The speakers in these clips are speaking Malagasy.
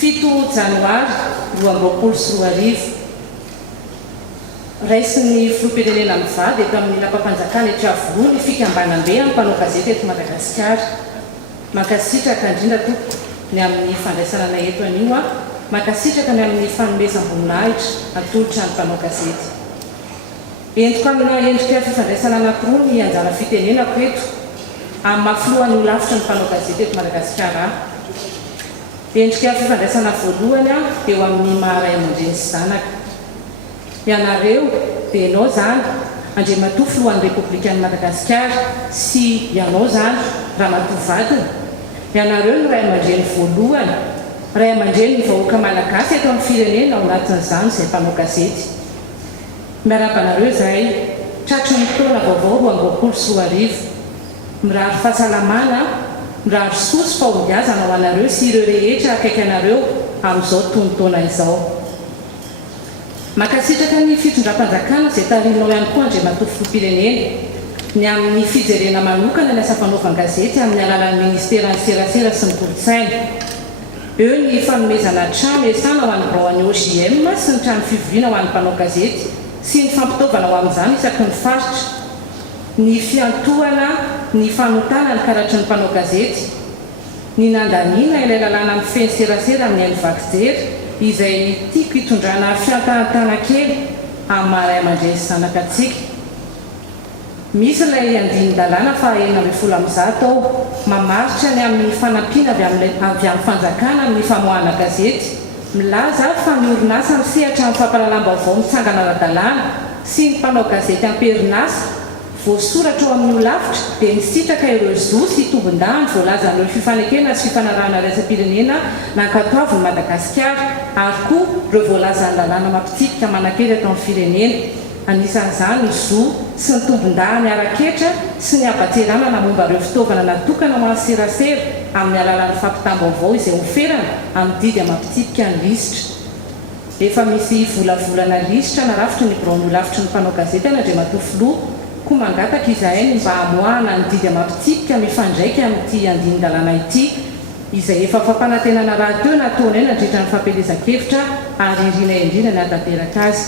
fito janoary 2024 raisin'ny filoam-pirenena mivady eto amin'ny lapam-panjakana etravoany fikambanam-be amin'ny mpanao gazety eto Madagasikara. Mankasitraka indrindra tompoko ny amin'ny fandraisana anay eto anio mankasitraka ny amin'ny fanomezam-boninahitra atolotra ny mpanao gazety. Entiko amina endrika fifandraisana anankiroa ny anjara fitenenako eto amin'ny mahafilohan'ny lavitra ny mpanao gazety eto Madagasikara. Endrika fifandraisana voalohany eo amin'ny maharay aman-dreny sy zanaka. Ianareo dia ianao zany Andriamatoa filohan'ny Repoblikan'i Madagasikara sy ianao zany Ramatoa vadiny. Ianareo ny ray aman-dreny voalohany, ray aman-dreny ny vahoaka malagasy eto amin'ny firenena ao anatin'izany izay mpanao gazety. Miaraka anareo izahay tratry ny taona vaovao 2024, mirary fahasalamana, mirary soa sy fahombiazana ho anareo sy ireo rehetra akaiky anareo amin'izao tonotaona izao. Mankasitraka ny fitondram-panjakana izay tarihinao ihany koa Andriamatoa filoam-pirenena ny amin'ny fijerena manokana ny asa fanaovan-gazety amin'ny alalan'ny ministeran'ny serasera sy ny kolotsaina. Eo ny fanomezana trano iasana ho an'ny Brao an'ny OJM sy ny trano fivoviana ho an'ny mpanao gazety sy ny fampitaovana ho amin'izany isaky ny faritra, ny fiantohana ny fanotana ny karatry ny mpanao gazety, ny nandaniana ilay lalàna amin'ny feny serasera amin'ny haino vakijery izay tiako hitondrana fiantanantana kely amin'ny maharay aman-dreny sy zanakatsika. Misy ilay andinin-dalàna fa 110 ao mamaritra ny amin'ny fanampiana avy amin'ny fanjakana amin'ny famoahana gazety, milaza fa ny orinasa misehatra amin'ny fampahalalam-baovao mitsangana ara-dalàna sy ny mpanao gazety am-perinasa voasoratra ao amin'ny lavitra dia misitraka ireo zo sy tombon-dahany voalazan'ireo fifanekena sy fifanarahana raisam-pirenena nankatoavin'ny Madagasikara ary koa ireo voalazan'ny lalàna mampitsipika manan-kely eto amin'ny firenena. Anisan'izany ny zo sy ny tombon-dahany araketra sy ny abatseranana momba ireo fitaovana natokana ho an'ny serasera amin'ny alalan'ny fampitam-baovao izay oferana amin'ny didy mampitsipika ny lisitra. Efa misy volavolana lisitra narafitry ny Braon'io lavitry ny mpanao gazety Andriamatoa filoha koa mangataka izahay ny mba hamoahana ny didy mampitsipika mifandraika amin'ity andinin-dalàna ity izay efa fampanantenana raha teo nataony eny nandritra ny fampielezan-kevitra ary irina indrina ny hatateraka azy.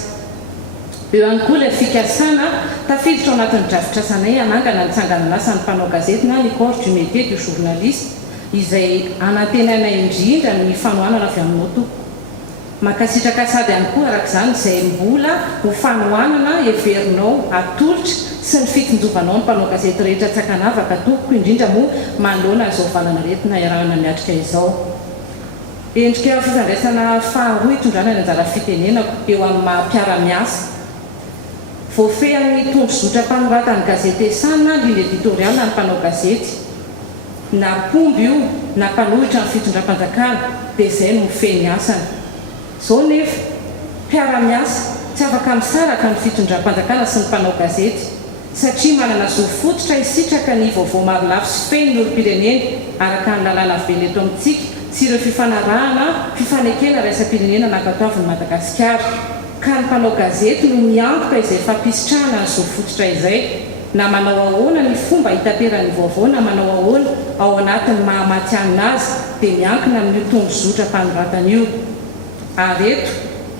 Eo ihany koa ilay fikasana tafiditra ao anatin'ny drafitrasanay anangana ny tsanganan'asa ny mpanao gazety na ny corps du métier du journaliste izay anantenana indrindra ny fanohanana avy aminao tompoko. Mankasitraka sady ihany koa arak'izany izay mbola ho fanohanana heverinao atolotra sy ny fitonjovanao ny mpanao gazety rehetra tsakanavaka tompoko, indrindra moa manoloana izao valana retina iarahana miatrika izao. Endrika fifandraisana faharoa hitondrana ny anjara fitenenako eo amin'ny maha-piara-miasa. Voafehan'ny tondro-zotra-panoratany gazety esana ligne éditoriale ny mpanao gazety. Na pomby io na mpanohitra ny fitondram-panjakana dia izay no mifehy asany. Izao nefa mpiara-miasa tsy afaka misaraka ny fitondram-panjakana sy ny mpanao gazety satria manana zo fototra isitraka ny vaovao maro lafo sy feny ny olom-pirenena araka ny lalàna velona eto amintsika sy ireo fifanarahana fifanekena raisam-pirenena nankatoavin'ny Madagasikara. Ka ny mpanao gazety no miantoka izay fampisitrahana ny zo fototra izay, na manao ahoana ny fomba hitateran'ny vaovao na manao ahoana ao anatin'ny mahamatianina azy dia miankina amin'ny tondro-zotra-panoratana io. Ary eto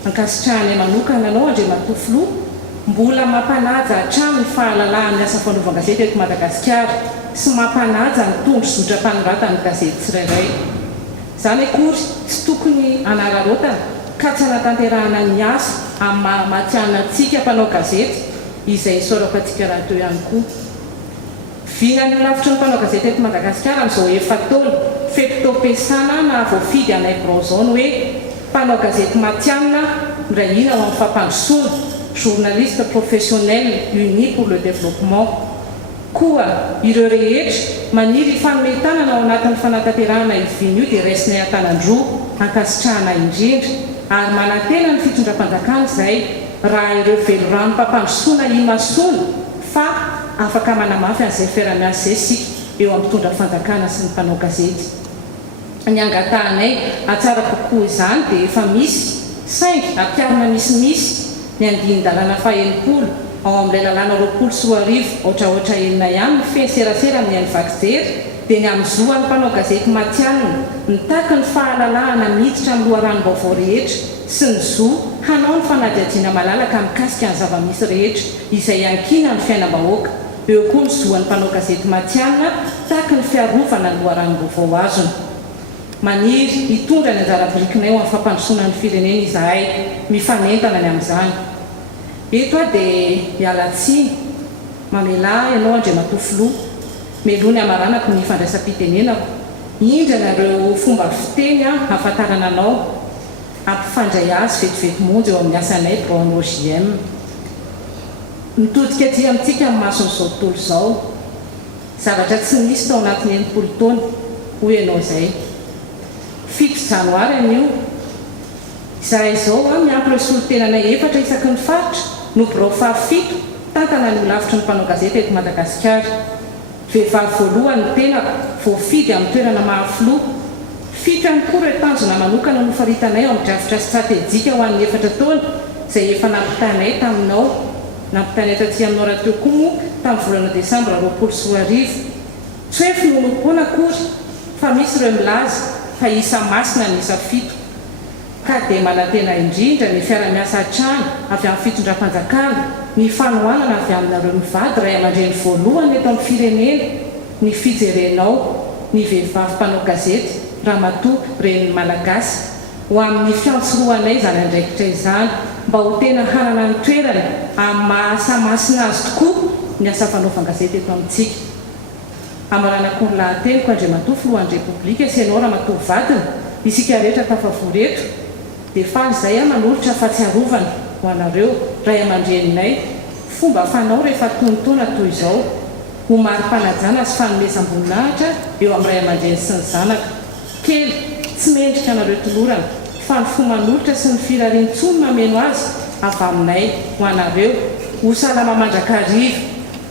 ankasitrahany manokana anao Andriamatoa filoha mbola mampanaja hatrany ny fahalalan'ny asa fanaovan-gazety eto Madagasikara sy mampanaja ny tondro-zotra-panoratany gazety tsirairay. Izany akory tsy tokony anararaotana ka tsy anatanterahana ny asa amin'ny mahamatianina antsika mpanao gazety izay isaorako antsika raha teo ihany koa. Vinany lavitra ny mpanao gazety eto Madagasikara amin'izao efa taona fepito-piasana na voafidy anay Brao izao ny hoe mpanao gazety matianina mirahina ao amin'ny fampandrosoana journaliste professionnel uni pour le développement. Koa ireo rehetra maniry fanometanana ao anatin'ny fanatanterahana iviny io dia raisinay an-tanandroa ankasitrahana indrindra ary manantena ny fitondram-panjakana izay raha ireo velorano-mpampandrosoana imasoana fa afaka manamafy an'izay fiara-miasa izay sika eo amin'ny fitondram-panjakana sy ny mpanao gazety. Ny angatahanay atsara kokoa izany dia efa misy saingy ampiarina misimisy ny andinin-dalàna faha-enipolo ao amin'ilay lalàna 20 sy 20 ohatraohatra enina ihany ny feny serasera amin'ny haino vakijery dia ny amin'zoan'ny mpanao gazety matianina nitaky ny fahalalahana miditra amin'ny loharanom-baovao rehetra sy ny zo hanao ny fanadihadiana malalaka mikasika ny zavamisy rehetra izay ankina ny fiainam-bahoaka. Eo koa ny zoan'ny mpanao gazety matianina taky ny fiarovana ny loharanom-baovao azony. Maniry hitondra ny anjara birikinay ho amin'ny fampandrosoana ny firenena izahay mifanentana ny amin'izany. Eto dia hialatsiny mamela ianao Andriamatofiloha melony amaranako ny fandraisam-pitenenako indrana ireo fomba fiteny hafantarana anao ampifandray azy vetivety monjy eo amin'ny asanay Brono JM. Mitodika aty amintsika amin'ny mason'izao tontolo izao zavatra tsy nisy tao anatin'ny enimpolo taona hoy ianao izay 7 janoary an'io izahay izao miampy ireo solotenanay 4 isaky ny faritra no birao faha-7 tantana ny lavitry ny mpanao gazety eto Madagasikara. Vehivavy voalohany ny tenako voafidy amin'ny toerana mahafiloha 7 ihany koa ireo tanjona manokana no faritanay ao amin'ny drafitra stratéjika ho an'ny 4 taona izay efa nampitanay taminao nampitanay taty aminao rahateo koa moa tamin'ny volana desambra 2024. Tsy hoe finonompoana akory fa misy ireo milaza fa isa masina ny isa 7 ka dia manantena indrindra ny fiara-miasa hatrany avy amin'ny fitondram-panjakana ny fanohanana avy aminareo mivady ray aman-dreny voalohany eto amin'ny firenena ny fijerenao ny vehivavy mpanao gazety ramatoa reniny malagasy ho amin'ny fiantsoroanay zany andraikitra izany mba ho tena hanana ny toerana amin'ny mahasamasina azy tokoa ny asa fanaovan-gazety eto amintsika. Amaranako ny lahateniko Andriamatofiloha ny Repoblika sy ianao ramatoa vadina isika rehetra tafavoreto dia faly izay manolotra fahatsiarovana ho anareo ray aman-dreninay fomba fanao rehefa tontaona toy izao ho mari-panajana sy fanomezam-boninahitra eo amin'ny ray aman-dreny sy ny zanaka kely tsy mendrika anareo tolorana fa ny fomanolotra sy ny firarian-tsony mameno azy avy aminay ho anareo ho salama mandrakariva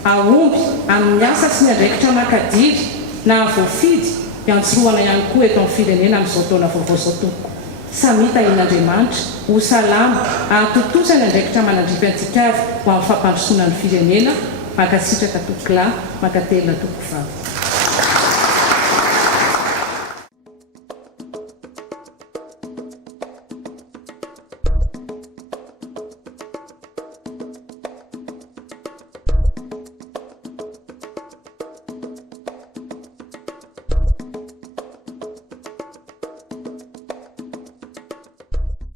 aomby amin'ny asa sy ny andraikitra makadiry na voafidy iantsoroana ihany koa eto amin'ny firenena amin'izao taona vaovao zao tompoko. Samita in'Andriamanitra ho salama ahatotosany andraikitra manandrify antsika avy ho amin'ny fampandrosoana ny firenena makasitraka tokolahy makatelina toko vavy.